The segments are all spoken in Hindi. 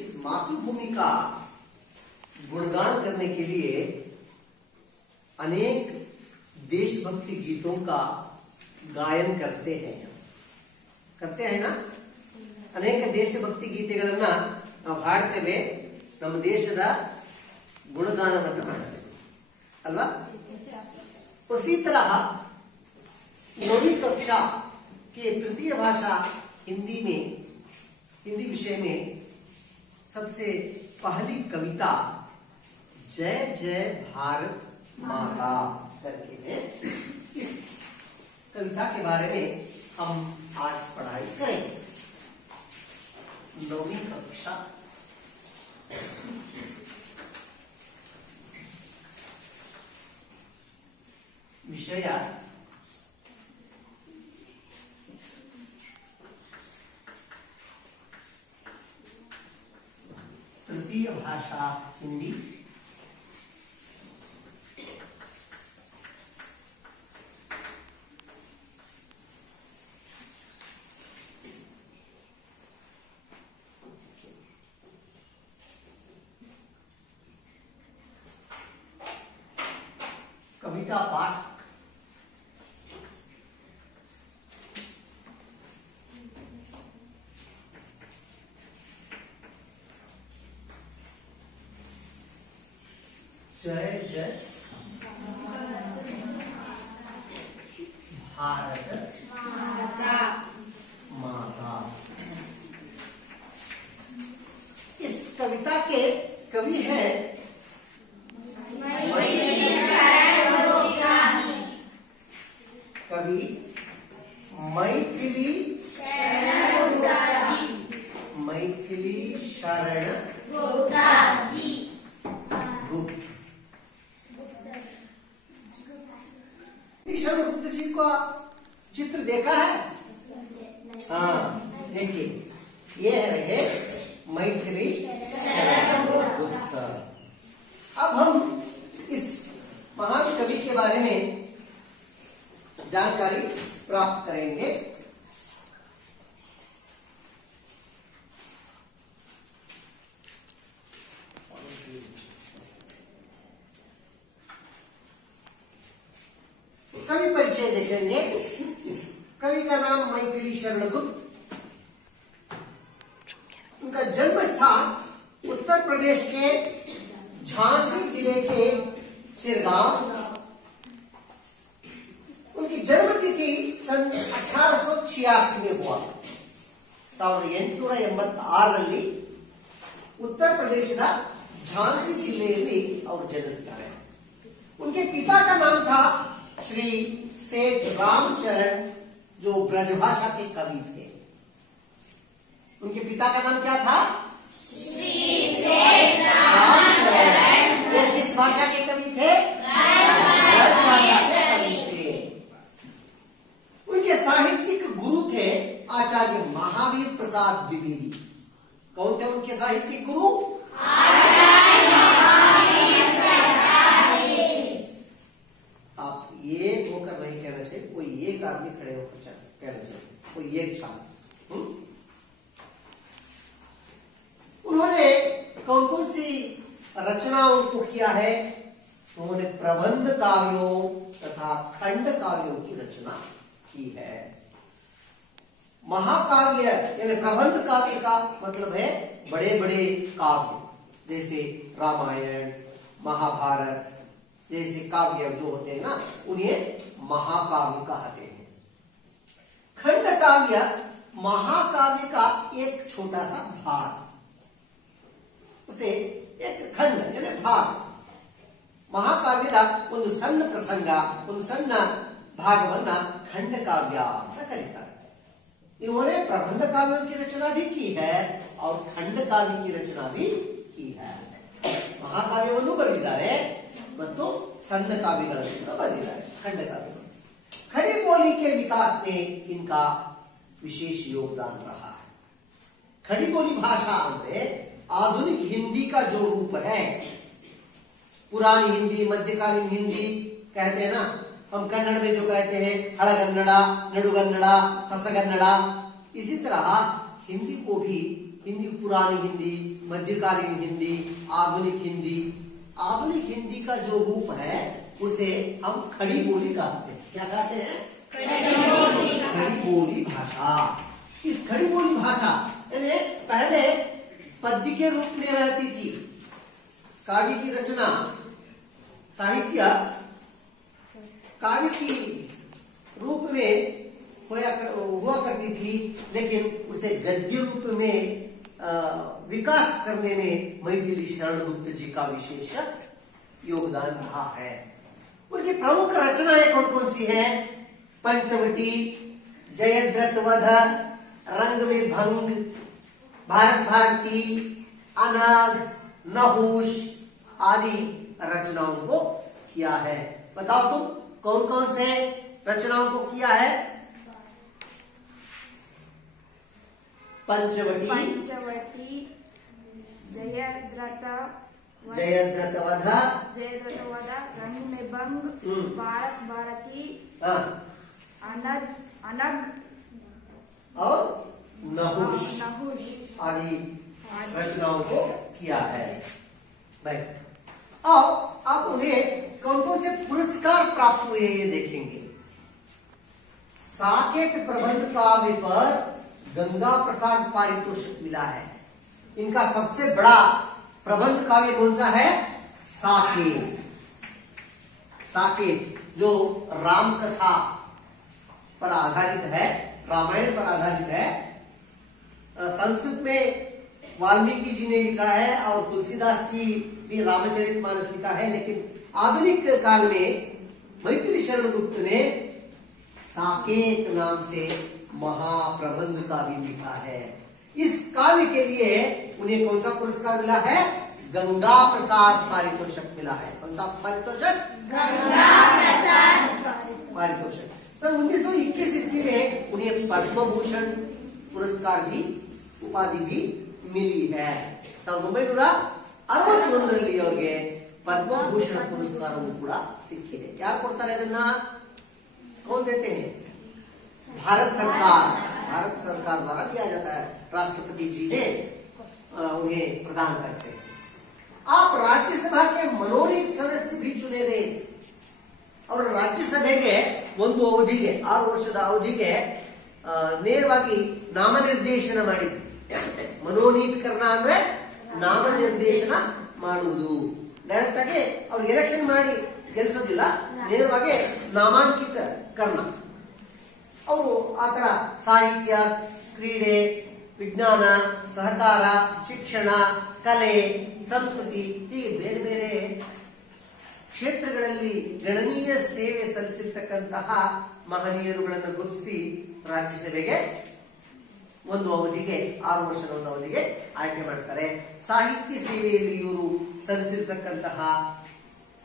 इस मातृभूमि का गुणगान करने के लिए अनेक देशभक्ति गीतों का गायन करते हैं ना। अनेक देशभक्ति ಗೀತೆಗಳನ್ನ ನಾವು ಹಾಡ್ತೇವೆ, ನಮ್ಮ ದೇಶದ गुणगानವನ್ನು ಮಾಡ್ತೇವೆ अल्वा। उसी तरह 9वीं कक्षा के तृतीय भाषा हिंदी विषय में सबसे पहली कविता जय जय भारत माता करके है। इस कविता के बारे में हम आज पढ़ाई करेंगे। 9वीं कक्षा विषय तृतीय भाषा हिंदी। कविता पाठ जय जय भारत माता। इस कविता के कवि हैं कवि मैथिली शरण गुप्त जी का चित्र देखा है? हाँ, देखिए ये रहे मैथिली शरण गुप्त। अब हम इस महान कवि के बारे में जानकारी प्राप्त करेंगे। कवि परिचय देखेंगे। कवि का नाम मैथिली शरण गुप्त। उनका जन्म स्थान उत्तर प्रदेश के झांसी जिले के चिरगांव। उनकी जन्म तिथि सन 1886 में हुआ। 1886 उत्तर प्रदेश झांसी जिले और जन्मिದ್ದಾರೆ। उनके पिता का नाम था श्री सेठ रामचरण, जो ब्रजभाषा के कवि थे। उनके पिता का नाम क्या था? श्री सेठ रामचरण। वो किस भाषा के कवि थे? ब्रजभाषा के कवि थे। उनके साहित्यिक गुरु थे आचार्य महावीर प्रसाद द्विवेदी। कौन थे उनके साहित्यिक गुरु? आचार्य महावीर प्रसाद। आप एक होकर नहीं कहना चाहिए, कोई एक आदमी खड़े होकर कहना चाहिए, कोई एक छात्र। उन्होंने कौन कौन सी रचनाओं को किया है? उन्होंने प्रबंध काव्यों तथा खंड काव्यों की रचना की है। महाकाव्य यानी प्रबंध काव्य का मतलब है बड़े बड़े काव्य, जैसे रामायण महाभारत जैसे काव्य जो होते हैं ना, उन्हें महाकाव्य कहते हैं। खंड काव्य महाकाव्य का एक छोटा सा भाग, उसे एक खंड यानी भाग। ಮಹಾಕಾವ್ಯದ ಒಂದು ಸಣ್ಣ ಪ್ರಸಂಗ, ಒಂದು ಸಣ್ಣ ಭಾಗವನ್ನ ಖಂಡ ಕಾವ್ಯ ಅಂತ ಕರೀತಾರೆ। इन्होंने प्रबंध काव्यों की रचना भी की है और खंड काव्य की रचना भी की है। महाकाव्यವನ್ನು ಬರೆದಿದ್ದಾರೆ ಮತ್ತು सಣ್ಣ काव्यಗಳನ್ನು ಕೂಡ ಬರೆದಿದ್ದಾರೆ, खंड काव्य। खड़ी बोली के विकास में इनका विशेष योगदान रहा है। खड़ी बोली भाषा ಅಂದ್ರೆ आधुनिक हिंदी का जो रूप है, पुरानी हिंदी मध्यकालीन हिंदी कहते हैं ना, हम कन्नड़ में जो कहते हैं हड़गन्नड़ा, नडुगन्नड़ा, फसगन्नड़ा, इसी तरह हिंदी को भी, हिंदी पुरानी हिंदी, मध्यकालीन हिंदी, आधुनिक हिंदी, आधुनिक हिंदी का जो रूप है उसे हम खड़ी बोली कहते हैं। क्या कहते हैं? खड़ी बोली भाषा। इस खड़ी बोली भाषा यानी पहले पद्य के रूप में रहती थी, काव्य की रचना, साहित्य काव्य की रूप में हुआ करती थी, लेकिन उसे गद्य रूप में विकास करने में मैथिली शरणगुप्त जी का विशेष योगदान रहा है। उनकी प्रमुख रचनाएं कौन कौन सी हैं? पंचवटी, जयद्रथ वध, रंग में भंग, भारत भारती, अनग, नहुष आदि रचनाओं को किया है। बताओ तुम कौन कौन से रचनाओं को किया है? पंचवटी, जयद्रथ वध, रंग में भंग, भारत भारती, अनग और नहुष आदि रचनाओं को किया है। अब उन्हें कौन कौन से पुरस्कार प्राप्त हुए ये देखेंगे। साकेत प्रबंध काव्य पर गंगा प्रसाद पारितोषिक मिला है। इनका सबसे बड़ा प्रबंध काव्य कौन सा है? साकेत। साकेत जो राम कथा पर आधारित है, रामायण पर आधारित है। संस्कृत में वाल्मीकि जी ने लिखा है और तुलसीदास जी भी रामचरितमानस लिखा है, लेकिन आधुनिक काल में मैथिली शरणगुप्त ने साकेत नाम से महाप्रबंध काव्य लिखा है। इस काव्य के लिए उन्हें कौन सा पुरस्कार मिला है? गंगा प्रसाद पारितोषिक मिला है। कौन सा पारितोषिक? गंगा प्रसाद पारितोषिक। सन 1921 ईस्वी में उन्हें पद्म भूषण पुरस्कार भी, उपाधि भी मिली है। 1961 ಅವ್ರಿಗೆ पद्मभूषण पुरस्कार ಕೂಡ ಸಿಕ್ಕಿದೆ। ಯಾರು ಕೊಡ್ತಾರೆ ಅದನ್ನ? कौन देते हैं? भारत सरकार। भारत सरकार द्वारा दिया जाता है। राष्ट्रपति जी ने उन्हें प्रदान करते हैं। आप राज्यसभा के मनोनीत सदस्य भी चुने गए और राज्यसभೆಗೆ ಒಂದು ಅವಧಿಗೆ 6 ವರ್ಷದ ಅವಧಿಗೆ ನೇರವಾಗಿ ನಾಮನಿರ್ದೇಶನ ಮಾಡಿದ್ರು। ಮನೋನೀತಕರಣ ಅಂದ್ರೆ ನಾಮನಿರ್ದೇಶನ ಮಾಡುವುದು। ಡೈರೆಕ್ಟ್ ಆಗಿ ಅವ್ರು ಎಲೆಕ್ಷನ್ ಮಾಡಿ ಗೆಲ್ಸೋದಿಲ್ಲ, ನೇರವಾಗಿ ನಾಮಾಂಕಿತ ಕರ್ಣ। ಅವರು ಆತರ ಸಾಹಿತ್ಯ, ಕ್ರೀಡೆ, ವಿಜ್ಞಾನ, ಸಹಕಾರ, ಶಿಕ್ಷಣ, ಕಲೆ, ಸಂಸ್ಕೃತಿ ಹೀಗೆ ಬೇರೆ ಬೇರೆ ಕ್ಷೇತ್ರಗಳಲ್ಲಿ ಗಣನೀಯ ಸೇವೆ ಸಲ್ಲಿಸಿರ್ತಕ್ಕಂತಹ ಮಹನೀಯರುಗಳನ್ನು ಗುರುತಿಸಿ ರಾಜ್ಯಸಭೆಗೆ ಒಂದು ಅವಧಿಗೆ 6 ವರ್ಷದ ಒಂದು ಅವಧಿಗೆ ಆಯ್ಕೆ ಮಾಡ್ತಾರೆ। ಸಾಹಿತ್ಯ ಸೇವೆಯಲ್ಲಿ ಇವರು ಸಲ್ಲಿಸಿರ್ತಕ್ಕಂತಹ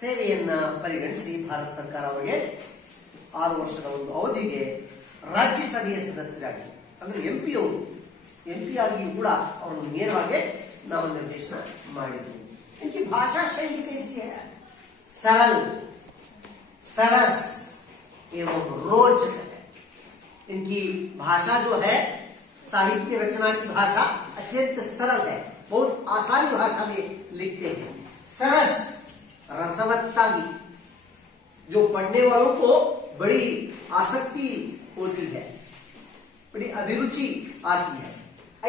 ಸೇವೆಯನ್ನ ಪರಿಗಣಿಸಿ ಭಾರತ ಸರ್ಕಾರ ಅವರಿಗೆ 6 ವರ್ಷದ ಒಂದು ಅವಧಿಗೆ ರಾಜ್ಯಸಭೆಯ ಸದಸ್ಯರಾಗಿ, ಅಂದ್ರೆ ಎಂಪಿ ಆಗಿಯೂ ಕೂಡ ಅವರನ್ನು ನೇರವಾಗಿ ನಾಮನಿರ್ದೇಶನ ಮಾಡಿದ್ರು। इनकी भाषा शैली कैसी है? सरल, सरस एवं रोचक है। इनकी भाषा जो है, साहित्य रचना की भाषा अत्यंत सरल है, बहुत आसानी भाषा में लिखते हैं। सरस, रसवत्ता की, जो पढ़ने वालों को बड़ी आसक्ति होती है, बड़ी अभिरुचि आती है,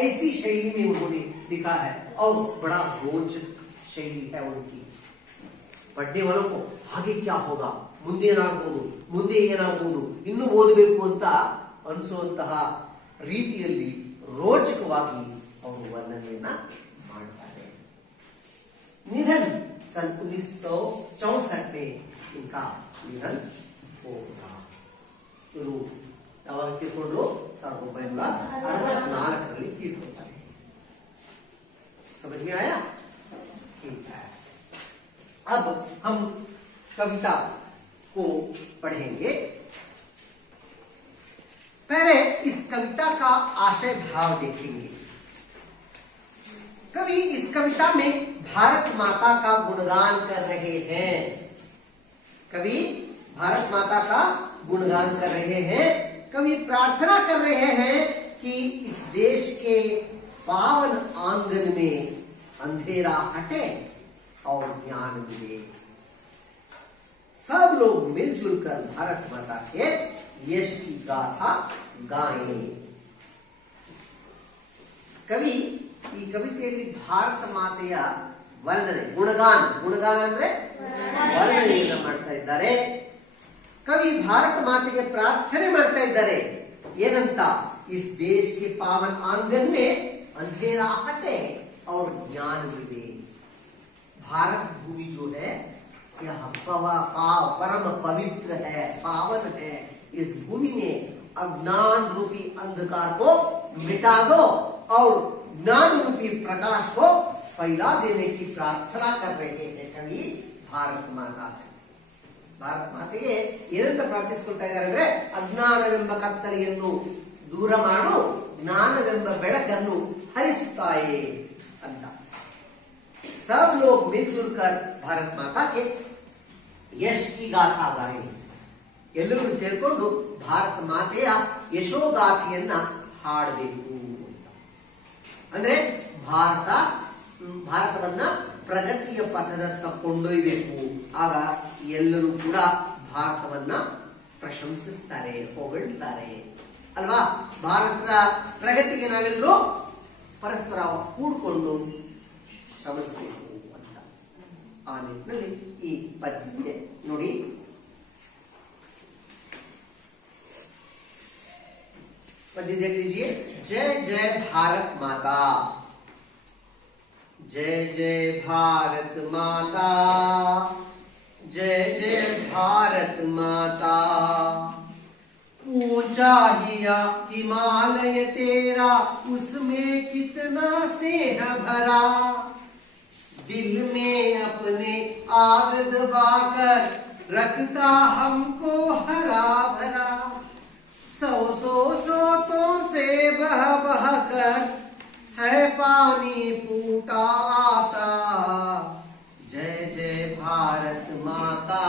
ऐसी शैली में उन्होंने लिखा है और बड़ा रोचक शैली है उनकी। पढ़ने वालों को आगे क्या होगा, ಮುಂದೆ ಏನಾಗಬಹುದು, ಮುಂದೆ ಏನಾಗಬಹುದು, ಇನ್ನೂ ಓದಬೇಕು ಅಂತ ಅನಿಸುವಂತಹ ರೀತಿಯಲ್ಲಿ ರೋಚಕವಾಗಿ ಅವರು ವರ್ಣನೆಯನ್ನ ಮಾಡ್ತಾರೆ। निधन सन 1964 में इनका निधन होगा। ಇವರು ಯಾವಾಗ ತೀರ್ಕೊಂಡ್ರು? 1964 ತೀರ್ಕೊಳ್ತಾರೆ। समझ में आया? ठीक है। अब हम कविता को पढ़ेंगे। पहले इस कविता का आशय भाव देखेंगे। कवि इस कविता में भारत माता का गुणगान कर रहे हैं। कवि भारत माता का गुणगान कर रहे हैं। कवि प्रार्थना कर रहे हैं कि इस देश के पावन आंगन में अंधेरा हटे और ज्ञान मिले। सब लोग मिलजुल कर भारत माता के यश की गाथा गाएं। कवि ಈ ಕವಿತೆಯಲ್ಲಿ ಭಾರತ ಮಾತೆಯ ವರ್ಣನೆ ಗುಣಗಾನ ಅಂದ್ರೆ ವರ್ಣನೆಯನ್ನ ಮಾಡ್ತಾ ಇದ್ದಾರೆ। ಕವಿ ಭಾರತ ಮಾತೆಗೆ ಪ್ರಾರ್ಥನೆ ಮಾಡ್ತಾ ಇದ್ದಾರೆ ಏನಂತ, इस देश के पावन आंगन में अंधेरा हटे और ज्ञान मिले। भारत भूमि जो है यह परम पवित्र है, पावन है। इस भूमि में अज्ञान रूपी अंधकार को मिटा दो और ज्ञान रूपी प्रकाश को फैला देने की प्रार्थना कर रहे हैं कवि भारत माता से। ಭಾರತ ಮಾತೆಗೆ ಏನಂತ ಪ್ರಾರ್ಥಿಸಿಕೊಳ್ತಾ ಇದ್ದಾರೆ ಅಂದ್ರೆ, ಅಜ್ಞಾನವೆಂಬ ಕತ್ತಲೆಯನ್ನು ದೂರ ಮಾಡು, ಜ್ಞಾನವೆಂಬ ಬೆಳಕನ್ನು ಹರಿಸುತ್ತಾಯೇ ಅಂತ। सब लोग मिलजुल कर भारत माता के यश की गाथा गाए। ಎಲ್ಲರೂ ಸೇರಿಕೊಂಡು ಭಾರತ ಮಾತೆಯ ಯಶೋಗಾಥೆಯನ್ನ ಹಾಡಬೇಕು ಅಂದ್ರೆ ಭಾರತವನ್ನ ಪ್ರಗತಿಯ ಪಥದತ್ತ ಕೊಂಡೊಯ್ಯಬೇಕು। ಆಗ ಎಲ್ಲರೂ ಕೂಡ ಭಾರತವನ್ನ ಪ್ರಶಂಸಿಸ್ತಾರೆ, ಹೊಗಳ್ತಾರೆ ಅಲ್ವಾ। ಭಾರತದ ಪ್ರಗತಿಗೆ ನಾವೆಲ್ಲರೂ ಪರಸ್ಪರ ಕೂಡಿಕೊಂಡು ಶ್ರಮಿಸಬೇಕು ಅಂತ ಆ ನಿಟ್ಟಿನಲ್ಲಿ ಈ ಪದ್ಯ ಇದೆ ನೋಡಿ। पद्य देख लीजिए। जय जय भारत माता, जय जय भारत माता, जय जय भारत माता। ऊंचा हिया हिमालय तेरा, उसमें कितना स्नेह भरा। दिल में अपने आग दबाकर रखता हमको हरा भरा। सौ सोतों से बह बह कर है पानी फूटा आता। जय जय भारत माता,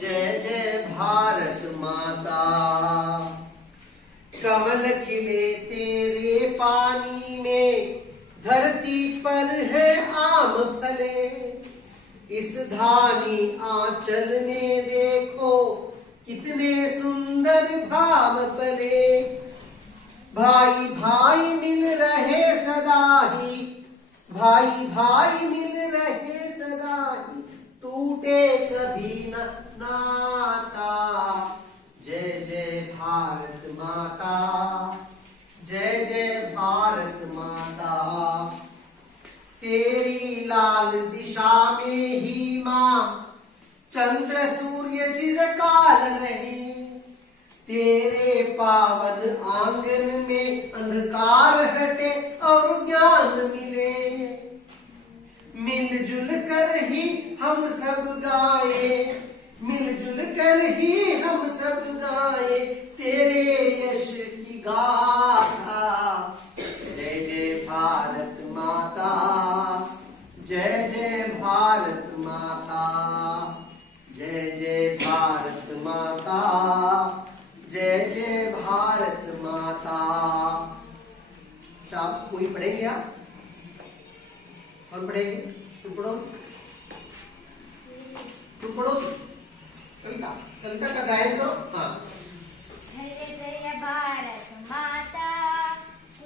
जय जय भारत माता। कमल खिले तेरे पानी में, धरती पर है आम फले। इस धानी आंचल में देखो, कितने सुंदर भाव पले। भाई भाई मिल रहे सदा ही, भाई भाई मिल रहे सदा ही, टूटे कभी न नाता। जय जय भारत माता, जय जय भारत माता। तेरी लाल दिशा में ही मां चंद्र सूर्य चिरकाल रहे। तेरे पावन आंगन में अंधकार हटे और ज्ञान मिले। मिलजुल कर ही हम सब गाए, मिलजुल कर ही हम सब गाए तेरे यश की गाथा। जय जय भारत माता, जय जय भारत माता, जय जय भारत माता, जय जय भारत माता। अच्छा कोई पढ़ेंगे आप? कौन पढ़ेंगे? तुम पढ़ोगे? तुम पढ़ोगे? कविता कविता का गायन करो। हाँ। जय जय भारत माता,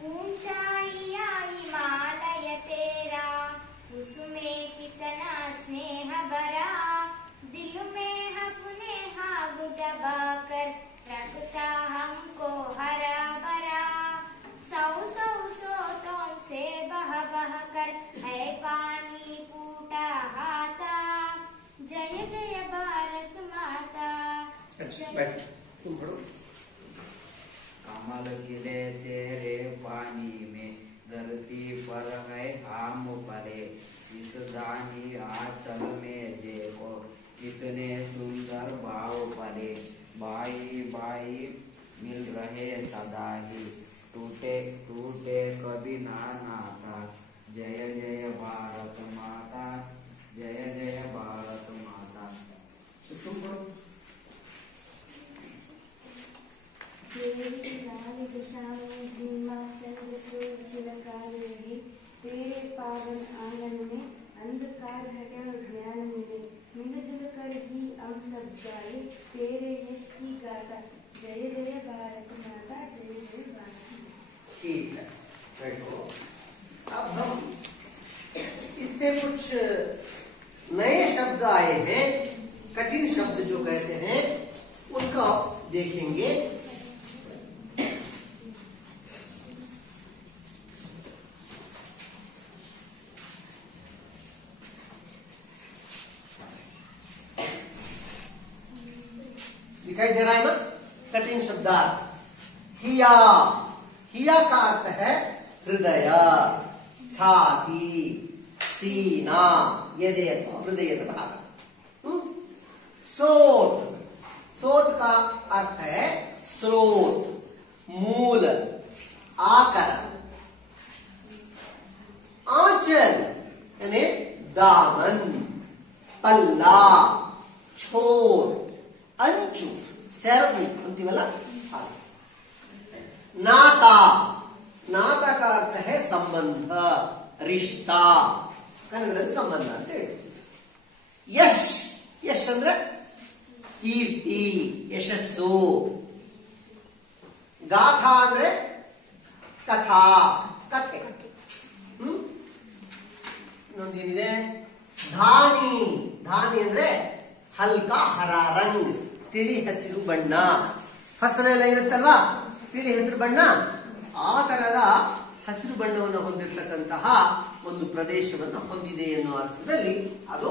ऊंचाइया हिमालय तेरा, उसमें कितना स्नेह भरा। दिल में अपने हाथ दबाकर रखता हमको हरा भरा। सौ सौ सोतों से बह बह कर है पानी फूटा हाथा। जय जय भारत माता। अच्छा बैठ तुम पढ़ो। कमल खिले तेरे पानी में, धरती पर है आम फले। इस दानी आंचल में देखो, कितने सुंदर भाव पले। भाई भाई मिल रहे सदा ही, टूटे टूटे कभी ना नाता। जय जय भारत माता, जय जय भारत माता। तुम पढ़ो। तेरी लाल काली दिशा में भीमा चंद्र सूर्य चिलकावेगी, तेरे पावन आंगन में अंधकार हटे और ज्ञान मिले, मिलजुल कर ही हम सब गाए तेरे यश की गाथा। जय जय भारत माता, जय जय भारत माता। ठीक है, बैठो। अब हम इसमें कुछ नए शब्द आए हैं, कठिन शब्द जो कहते हैं उनका देखेंगे। दिखाई दे रहा है ना कठिन शब्द। हिया, हिया का अर्थ है हृदय, छाती, सीना, ये हृदय भाग। सोत, सोत का अर्थ है स्रोत, मूल, आकर। आंचल यानी दामन, पल्ला, छोर, अंचु, सेरगु अंतिमला। नाता, नाता का अर्थ है संबंध, रिश्ता, कन्नडದಲ್ಲಿ ಸಂಬಂಧ ಅಂತ ಹೇಳಿ। ಯಶ್, ಯಶ್ ಅಂದ್ರೆ ಕೀರ್ತಿ, ಯಶಸ್ಸು। ಗಾಥಾ ಅಂದ್ರೆ ಕಥಾ, ಕಥೆ। ಇನ್ನೊಂದೇನಿದೆ, ಧಾನಿ, ಧಾನಿ ಅಂದ್ರೆ ಹಲ್ಕಾ ಹರಾ ರಂಗ್, ತಿಳಿ ಹಸಿರು ಬಣ್ಣ। ಫಸಲೆಲ್ಲ ಇರುತ್ತಲ್ವಾ ತಿಳಿ ಹಸಿರು ಬಣ್ಣ, ಆ ತರದ ಹಸಿರು ಬಣ್ಣವನ್ನು ಹೊಂದಿರತಕ್ಕಂತಹ ಒಂದು ಪ್ರದೇಶವನ್ನು ಹೊಂದಿದೆ ಎನ್ನುವ ಅರ್ಥದಲ್ಲಿ ಅದು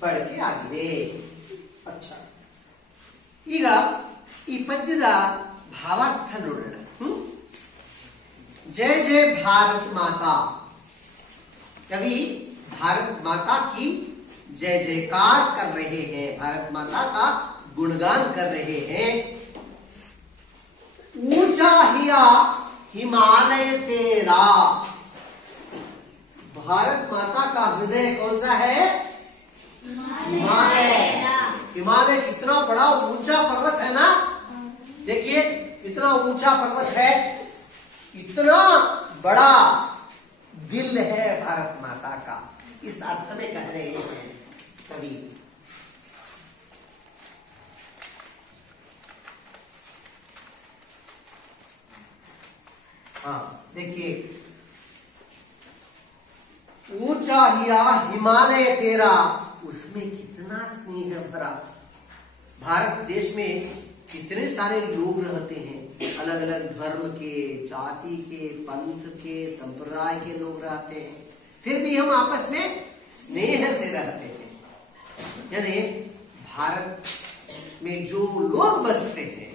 ಬಳಕೆಯಾಗಿದೆ। ಅಚ್ಚ, ಈಗ ಈ ಪದ್ಯದ ಭಾವಾರ್ಥ ನೋಡೋಣ। जय जय भारत माता, कवि भारत माता की जय जयकार कर रहे हैं, भारत माता का गुणगान कर रहे हैं। ऊंचा हिया हिमालय तेरा, भारत माता का हृदय कौन सा है? हिमालय। हिमालय कितना बड़ा ऊंचा पर्वत है ना, देखिए कितना ऊंचा पर्वत है, इतना बड़ा दिल है भारत माता का, इस अर्थ में कह रहे हैं कवि। हाँ देखिए, ऊंचा हिया हिमालय तेरा, उसमें कितना स्नेह भरा। भारत देश में कितने सारे लोग रहते हैं, अलग अलग धर्म के, जाति के, पंथ के, संप्रदाय के लोग रहते हैं, फिर भी हम आपस में स्नेह से रहते हैं। यानी भारत में जो लोग बसते हैं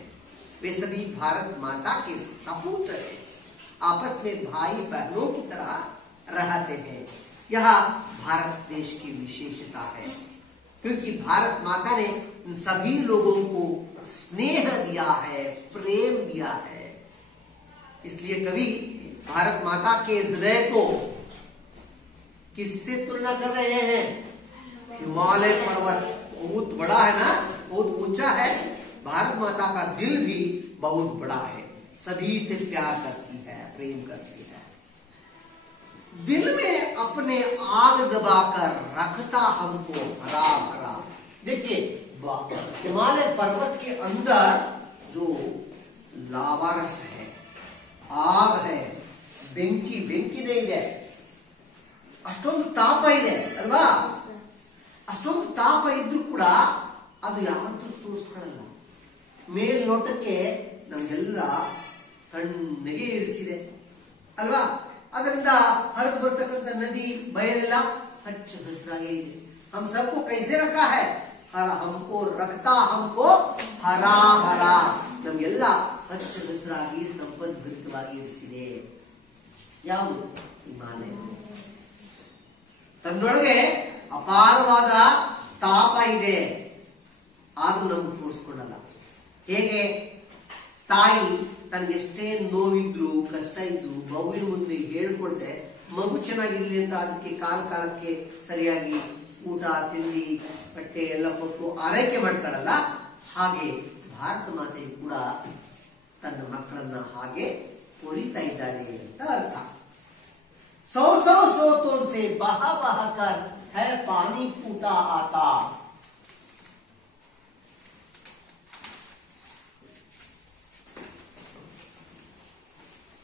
वे सभी भारत माता के सपूत्र हैं, आपस में भाई बहनों की तरह रहते हैं। यह भारत देश की विशेषता है, क्योंकि भारत माता ने उन सभी लोगों को स्नेह दिया है, प्रेम दिया है। इसलिए कवि भारत माता के हृदय को किससे तुलना कर रहे हैं? हिमालय पर्वत बहुत बड़ा है ना, बहुत ऊंचा है। भारत माता का दिल भी बहुत बड़ा है, सभी से प्यार करती है, प्रेम करती है। दिल में अपने आग दबाकर रखता हमको हरा भरा। देखिए हिमालय पर्वत के अंदर जो लावा रस है, आग है, ಬೆಂಕಿ ಬೆಂಕಿನೇ ಇದೆ, ಅಷ್ಟೊಂದು ತಾಪ ಇದೆ ಅಲ್ವಾ? ಅಷ್ಟೊಂದು ತಾಪ ಇದ್ರೂ ಕೂಡ ಅದು ಯಾವತ್ತೂ ತೋರಿಸ್ಕೊಳ್ಳಲ್ಲ, ಮೇಲ್ನೋಟಕ್ಕೆ ನಮ್ಗೆಲ್ಲ ಕಣ್ಣಿಗೆ ಇರಿಸಿದೆ ಅಲ್ವಾ? ಅದರಿಂದ ಹರಿದು ಬರ್ತಕ್ಕಂಥ ನದಿ ಬಯಲೆಲ್ಲ ಹಚ್ಚ ಹಸಿರಾಗೇ ಇದೆ। हम सबको कैसे रखा है? हमको रखता हमको हरा भरा, ನಮ್ಗೆಲ್ಲ ಹಚ್ಚ ಹಸಿರಾಗಿ ಸಂಪದ್ಭರಿತವಾಗಿ ಇರಿಸಿದೆ। ಯಾವುದು? ಹಿಮಾಲಯ। ತನ್ನೊಳಗೆ ಅಪಾರವಾದ ತಾಪ ಇದೆ, ಆದ್ರೂ ನಮ್ಗೆ ತೋರಿಸ್ಕೊಳ್ಳಲ್ಲ। ಹೇಗೆ ತಾಯಿ ತನಗೆಷ್ಟೇ ನೋವಿದ್ರು ಕಷ್ಟ ಇದ್ರು ಮಗುವಿನ ಮುಂದೆ ಹೇಳ್ಕೊಳ್ದೆ ಮಗು ಚೆನ್ನಾಗಿರ್ಲಿ ಅಂತ ಅದಕ್ಕೆ ಕಾಲಕ್ಕೆ ಸರಿಯಾಗಿ ಊಟ ತಿಂಡಿ ಬಟ್ಟೆ ಎಲ್ಲ ಕೊಟ್ಟು ಆರೈಕೆ ಮಾಡ್ತಾರಲ್ಲ, ಹಾಗೆ ಭಾರತ ಮಾತೆ ಕೂಡ ತನ್ನ ಮಕ್ಕಳನ್ನ ಹಾಗೆ ಕೊರಿತಾ ಇದ್ದಾಳೆ ಅಂತ ಅರ್ಥ. सौ सौ सोतों से बहा बहा कर है पानी फूटा आता.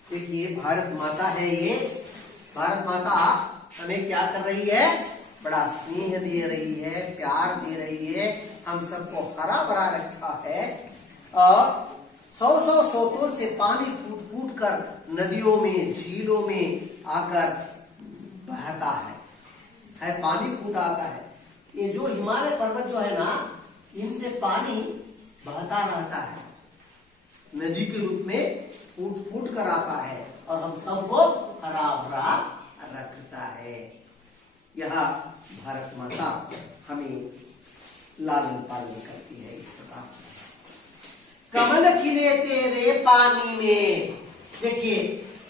देखिए भारत माता है ये. भारत माता हमें क्या कर रही है? बड़ा स्नेह दे रही है, प्यार दे रही है, हम सबको हरा भरा रखा है. और सौ सौ सोतों से पानी फूट फूट कर नदियों में झीलों में आकर बहता है पानी फूट आता है. ये जो हिमालय पर्वत जो है ना, इनसे पानी बहता रहता है, नदी के रूप में फूट फूट कर आता है और हम सबको हरा भरा रखता है. यह भारत माता हमें लालन पालन करती है इस प्रकार. कमल खिले तेरे पानी में. देखिए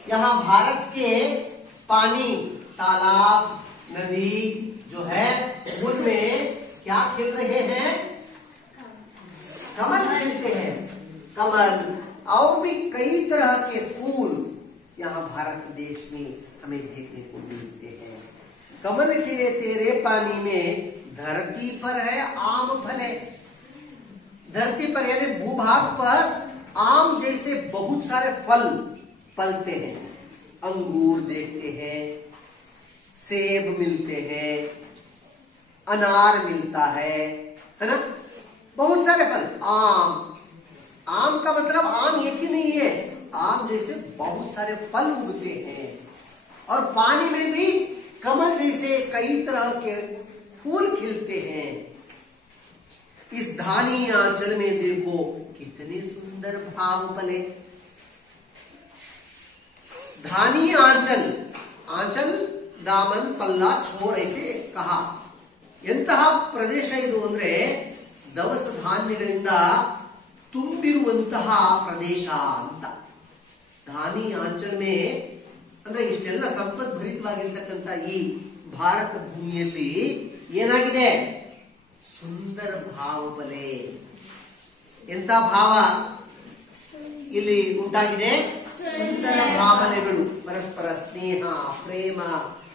यहाँ भारत के पानी, तालाब, नदी जो है उनमें क्या खिल रहे हैं? कमल खिलते हैं. कमल और भी कई तरह के फूल यहाँ भारत देश में हमें देखने को मिलते हैं. कमल खिले तेरे पानी में धरती पर है आम फले. धरती पर यानी भूभाग पर आम जैसे बहुत सारे फल फलते हैं. अंगूर देखते हैं, सेब मिलते हैं, अनार मिलता है ना, बहुत सारे फल. आम का मतलब आम एक ही नहीं है, आम जैसे बहुत सारे फल उगते हैं. और पानी में भी कमल जैसे कई तरह के फूल खिलते हैं. इस धानी आंचल में देखो कितने सुंदर भाव पले. धानी आंचल, आंचल ದಾಮನ್ ಪಲ್ಲ ಛೋರ್ ಐಸೆ ಕಹ. ಎಂತಹ ಪ್ರದೇಶ ಇದು ಅಂದ್ರೆ ದವಸ ಧಾನ್ಯಗಳಿಂದ ತುಂಬಿರುವಂತಹ ಪ್ರದೇಶ ಅಂತ. ಧಾನಿ ಆಂಚಲ್ ಮೇ ಅಂದ್ರೆ ಇಷ್ಟೆಲ್ಲ ಸಂಪದ್ಭರಿತವಾಗಿರ್ತಕ್ಕಂಥ ಈ ಭಾರತ ಭೂಮಿಯಲ್ಲಿ ಏನಾಗಿದೆ? ಸುಂದರ ಭಾವಬಲೆ. ಎಂತ ಭಾವ ಇಲ್ಲಿ ಉಂಟಾಗಿದೆ? ಸುಂದರ ಭಾವನೆಗಳು, ಪರಸ್ಪರ ಸ್ನೇಹ, ಪ್ರೇಮ,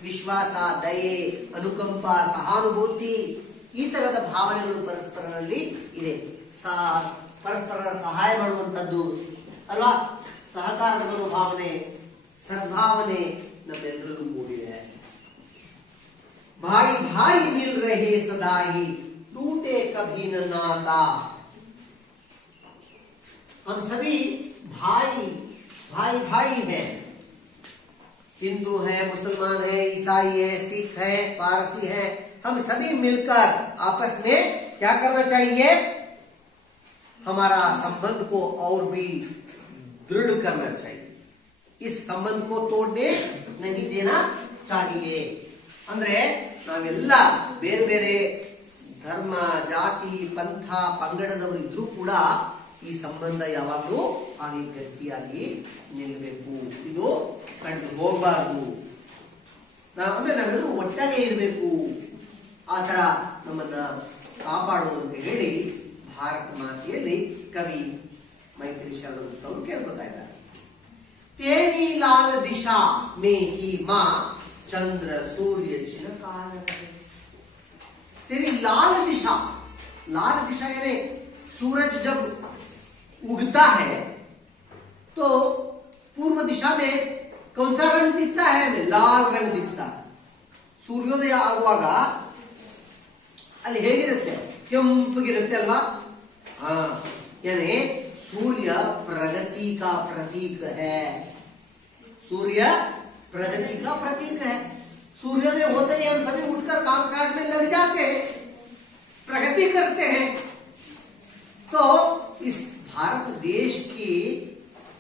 ವಿಶ್ವಾಸ, ದಯೆ, ಅನುಕಂಪ, ಸಹಾನುಭೂತಿ, ಈ ತರದ ಭಾವನೆಗಳು ಪರಸ್ಪರರಲ್ಲಿ ಇದೆ. ಪರಸ್ಪರ ಸಹಾಯ ಮಾಡುವಂತದ್ದು ಅಲ್ವಾ, ಸಹಕಾರದ ಮನೋಭಾವನೆ, ಸದ್ಭಾವನೆ ನಮ್ಮೆಲ್ಲರಿಗೂ ಮೂಡಿದೆ. भाई भाई मिल रहे सदा ही टूटे कभी न नाता. हम सभी भाई भाई भाई हैं. हिंदू है, मुसलमान है, ईसाई है, सिख है, पारसी है. हम सभी मिलकर आपस में क्या करना चाहिए? हमारा संबंध को और भी दृढ़ करना चाहिए. इस संबंध को तोड़ने नहीं देना चाहिए. ಅಂದ್ರೆ ನಾವೆಲ್ಲ ಬೇರೆ ಬೇರೆ ಧರ್ಮ, ಜಾತಿ, ಪಂಥ, ಪಂಗಡದವರು ಇದ್ರೂ ಕೂಡ ಈ ಸಂಬಂಧ ಯಾವಾಗಲೂ ಹಾಗೆ ಗಟ್ಟಿಯಾಗಿ ನಿಲ್ಲಬೇಕು. ಇದು ಕಂಡು ಹೋಗಬಾರ್ದು. ಅಂದ್ರೆ ನಾವೆಲ್ಲರೂ ಒಟ್ಟಾಗೆ ಇರಬೇಕು. ಆ ತರ ನಮ್ಮನ್ನ ಕಾಪಾಡೋದು ಅಂತ ಹೇಳಿ ಭಾರತ ಮಾತೆಯಲ್ಲಿ ಕವಿ ಮೈತ್ರಿ ಶರಣರು ಕೇಳ್ಕೊತಾ ಇದ್ದಾರೆ. ತೇರಿ ಲಾಲ ದಿಶಾ ಮೇ ಹಿ ಮಾ चंद्र सूर्य चिरकाल रहे. तेरी लाल दिशा, लाल दिशा यानी सूरज जब उगता है तो पूर्व दिशा में कौन सा रंग दिखता है? हमें लाल रंग दिखता है. सूर्योदय आಗುವಾಗ ಅಲ್ಲಿ ಹೇಗಿರುತ್ತೆ? ಕೆಂಪಗಿರುತ್ತೆ ಅಲ್ವಾ? यानी सूर्य प्रगति का प्रतीक है. सूर्य प्रगति का प्रतीक है. सूर्योदय होते ही हम सभी उठकर कामकाज में लग जाते हैं, प्रगति करते हैं. तो इस भारत देश की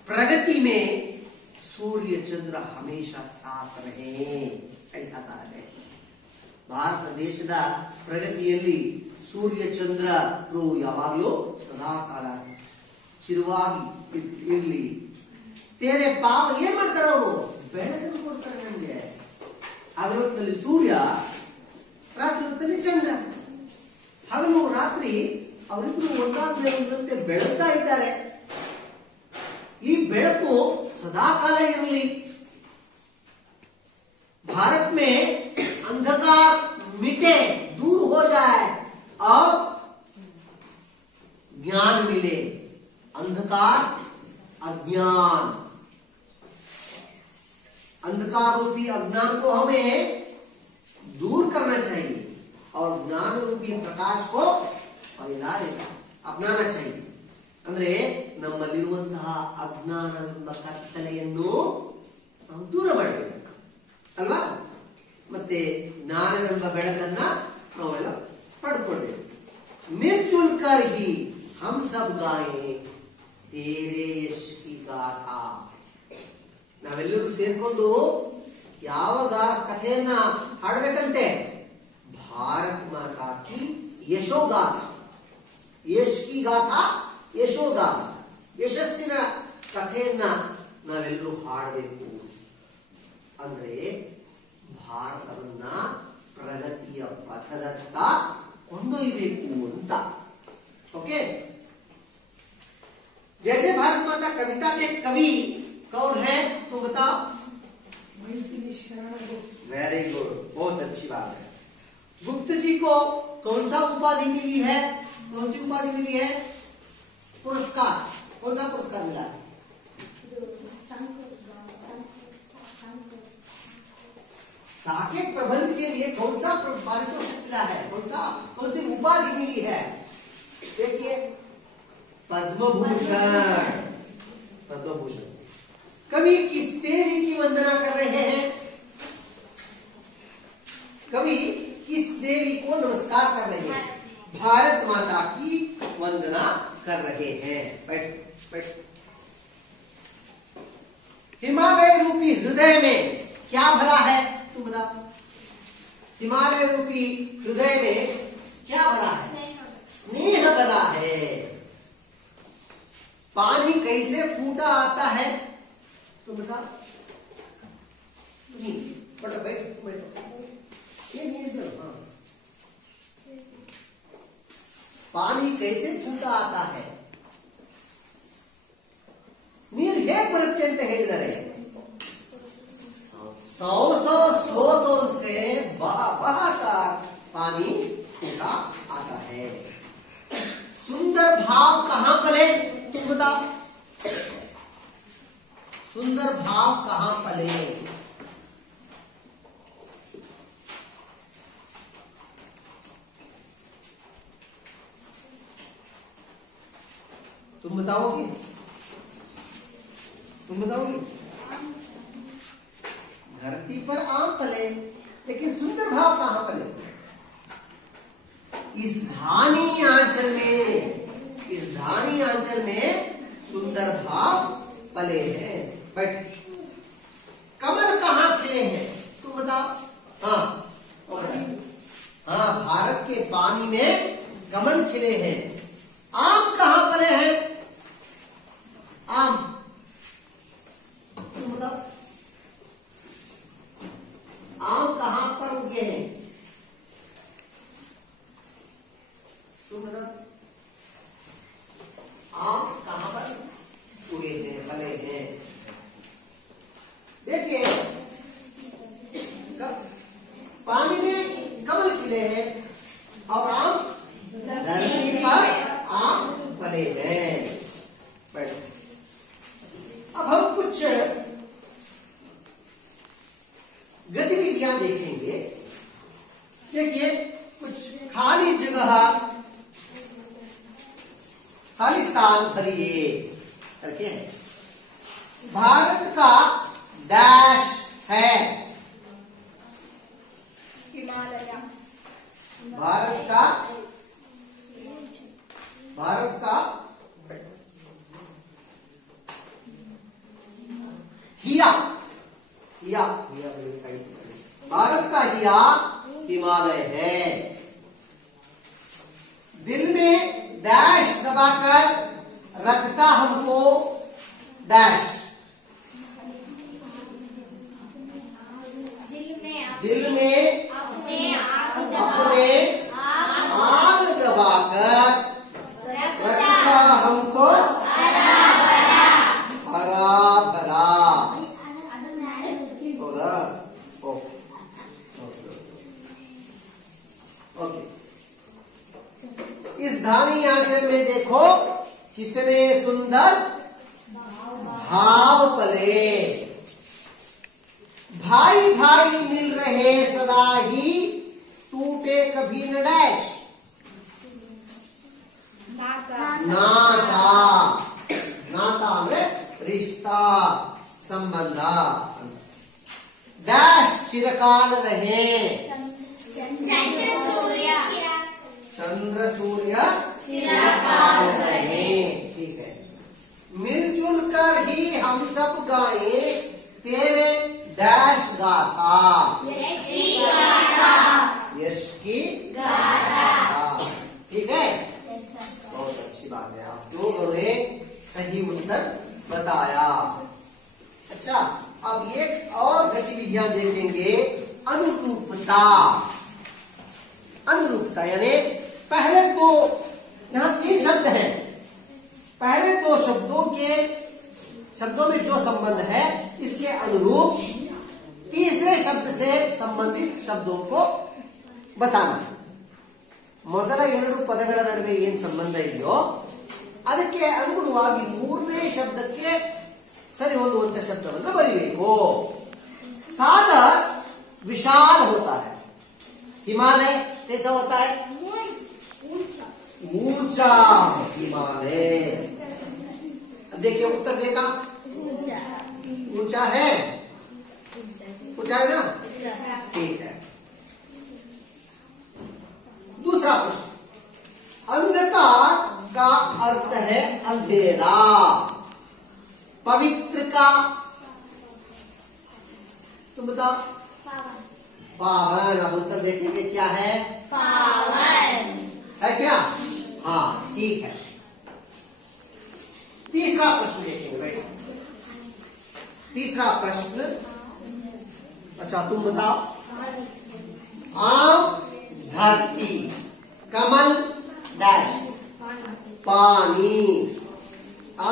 प्रगति में सूर्य चंद्र हमेशा साथ रहे, ऐसा कहा है. ಭಾರತ ದೇಶದ ಪ್ರಗತಿಯಲ್ಲಿ ಸೂರ್ಯ ಚಂದ್ರರು ಯಾವಾಗಲೂ ಸದಾಕಾಲ ಚಿರವಾಗಿ ಇರಲಿ. ತೇರೆ ಪಾವ ಏನ್ ಮಾಡ್ತಾರೆ? ಅವರು ಬೆಳಕನ್ನು ಕೊಡ್ತಾರೆ ನಮ್ಗೆ. ಹಗಲೊತ್ತಿನಲ್ಲಿ ಸೂರ್ಯ, ರಾತ್ರಿ ಹೊತ್ತಲ್ಲಿ ಚಂದ್ರ. ಹಗಲು ರಾತ್ರಿ ಅವರಿಬ್ರು ಒಂದಾದ್ಮೇಲೆ ಒಂದಂತೆ ಬೆಳಗ್ತಾ ಇದ್ದಾರೆ. ಈ ಬೆಳಕು ಸದಾಕಾಲ ಇರಲಿ. भारत में अंधकार मिटे, दूर हो जाए और ज्ञान मिले. अंधकार अज्ञान, अंधकार रूपी अज्ञान को हमें दूर करना चाहिए और ज्ञान रूपी प्रकाश को अपनाना चाहिए. ಅಂದ್ರೆ ನಮ್ಮಲ್ಲಿರುವಂತಹ ಅಜ್ಞಾನವೆಂಬ ಕತ್ತಲೆಯನ್ನು ನಾವು ದೂರ ಮಾಡಬೇಕು ಅಲ್ವಾ. ಮತ್ತೆ ಜ್ಞಾನವೆಂಬ ಬೆಳಕನ್ನ ನಾವೆಲ್ಲ ಪಡೆದುಕೊಳ್ಳಬೇಕು. मिलजुल कर ही हम सब गाए तेरे यश की गाथा. ನಾವೆಲ್ಲರೂ ಸೇರ್ಕೊಂಡು ಯಾವಾಗ ಕಥೆಯನ್ನ ಹಾಡಬೇಕಂತೆ, ಭಾರತ್ ಮಾತಾ ಕಿ ಯಶೋಗಾಥ, ಯಶ್ ಕಿ ಗಾಥಾ ಯಶೋಗಾಥ, ಯಶಸ್ಸಿನ ಕಥೆಯನ್ನ ನಾವೆಲ್ಲರೂ ಹಾಡಬೇಕು. ಅಂದ್ರೆ ಭಾರತವನ್ನ ಪ್ರಗತಿಯ ಪಥದತ್ತ ಕೊಂಡೊಯ್ಯಬೇಕು ಅಂತ. ओके, जैसे भारत माता कविता के कवि कौन है तो बताओ. वेरी गुड, बहुत अच्छी बात है. गुप्त जी को कौन सा उपाधि मिली है? कौन सी उपाधि मिली है? पुरस्कार. कौन सा पुरस्कार मिला है? साकेत प्रबंध के लिए कौन सा पारितोषिक मिला है? कौन सी उपाधि मिली है? देखिए, पद्मभूषण. पद्मभूषण. कवि किस देवी की वंदना कर रहे हैं? कवि किस देवी को नमस्कार कर रहे हैं? भारत माता की वंदना कर रहे हैं. बैठ बैठ. हिमालय रूपी हृदय में क्या भरा है? तुम बताओ. हिमालय रूपी हृदय में क्या भरा है? स्नेह भरा है. पानी कैसे फूटा आता है? तुम बताओ. बैठो बैठो. ये नहीं. पानी कैसे फूटा आता है? ನೀರು ಹೇಗೆ ಬರುತ್ತೆ ಅಂತ ಹೇಳಿದರೆ, 100 स्रोतों से बहाकर पानी फूटा आता है. सुंदर भाव कहां पले? तुम बताओ. सुंदर भाव कहां पले? तुम बताओगे? तुम बताओगे? धरती पर आम पले, लेकिन सुंदर भाव कहां पले? इस धानी आंचल में सुंदर भाव पले हैं. बट कमल कहां खिले हैं? तुम बताओ. हाँ, भारत के पानी में कमल खिले हैं. आम कहां पले हैं? आम. तुम बताओ. आम कहां पर उगे हैं? तुम बताओ. आम कहां पर उगे हैं, फले हैं? देखिए, पानी में कमल खिले हैं और आम धरती पर आम फले हैं. बैठो. अब हम कुछ गतिविधियां देखेंगे. देखिए, कुछ खाली जगह, खाली स्थान भरिए करके है. भारत का डैश है? हिमालय. भारत का हिया. भारत का हिया हिमालय है. दिल में डैश दबाकर रखता हमको डैश. दिल में अपने आग दबाकर रखता हमको धानी आंचल में देखो कितने सुंदर भाव पले। भाई भाई मिल रहे सदा ही, टूटे कभी न डैश नाता। नाता में रिश्ता संबंध। डैश चिरकाल रहे, चंद्र सूर्य चिरकाल रहे। ठीक है। मिलजुल कर ही हम सब गाए, तेरे डैश गाथा, यश की गाथा। ठीक है, बहुत अच्छी बात है। आप लोगों ने सही उत्तर बताया। अच्छा, अब एक और गतिविधियां देखेंगे। अनुरूपता। अनुरूपता यानी पहले दो, यहां 3 शब्द हैं। पहले 2 शब्दों में जो संबंध है इसके अनुरूप तीसरे शब्द से संबंधित शब्दों को बताना। ಮೊದಲ 2 ಪದಗಳ ನಡುವೆ ಏನು ಸಂಬಂಧ ಇದೆಯೋ ಅದಕ್ಕೆ ಅನುಗುಣವಾಗಿ ಮೂರನೇ ಶಬ್ದಕ್ಕೆ ಸರಿ ಹೊಂದುವಂತ ಶಬ್ದವನ್ನು ಬರೀಬೇಕು। सागर विशाल होता है, हिमालय कैसा होता है? ऊंचा हिमालय। अब देखिए उत्तर देखा, ऊंचा है, ऊंचा है ना? ठीक है। दूसरा प्रश्न, अंधकार का अर्थ है अंधेरा, पवित्र का तुम बताओ। पावन। अब उत्तर देखेंगे क्या है? पावन है क्या? हाँ ठीक है। तीसरा प्रश्न देखेंगे भाई। तीसरा प्रश्न, अच्छा तुम बताओ। आम धरती, कमल डैश पानी।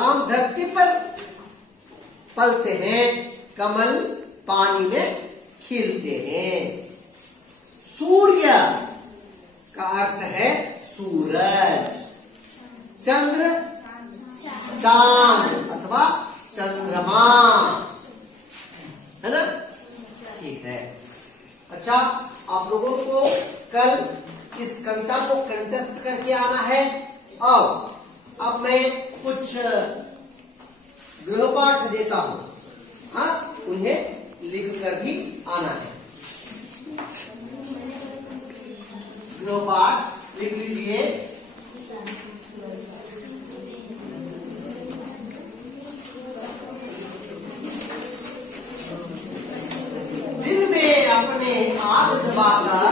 आम धरती पर पलते हैं, कमल पानी में खिलते हैं। सूर्य का अर्थ है सूरज। चंद्र चांद अथवा चंद्रमा, है ना? ठीक है। अच्छा, आप लोगों को कल इस कविता को कंठस्थ करके आना है और अब मैं कुछ गृहपाठ देता हूं, हाँ उन्हें लिख कर भी आना है। गृहपाठ लिख लीजिए। दिल में अपने आग दबाकर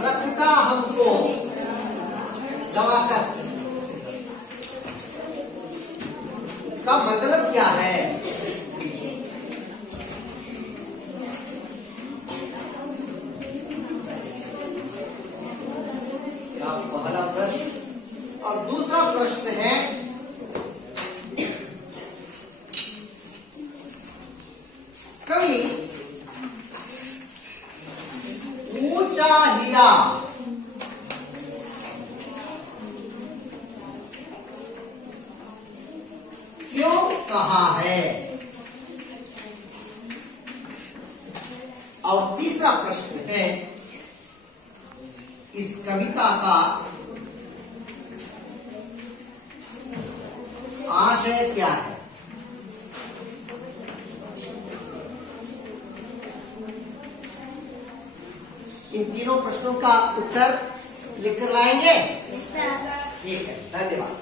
रखता हमको दबाकर का मतलब क्या है? पहला प्रश्न। और दूसरा प्रश्न है, कवि ऊंचा हिया क्यों कहा है? और तीसरा प्रश्न है, इस कविता का आशय क्या है? इन तीनों प्रश्नों का उत्तर लिखकर लाएंगे। ठीक है, धन्यवाद।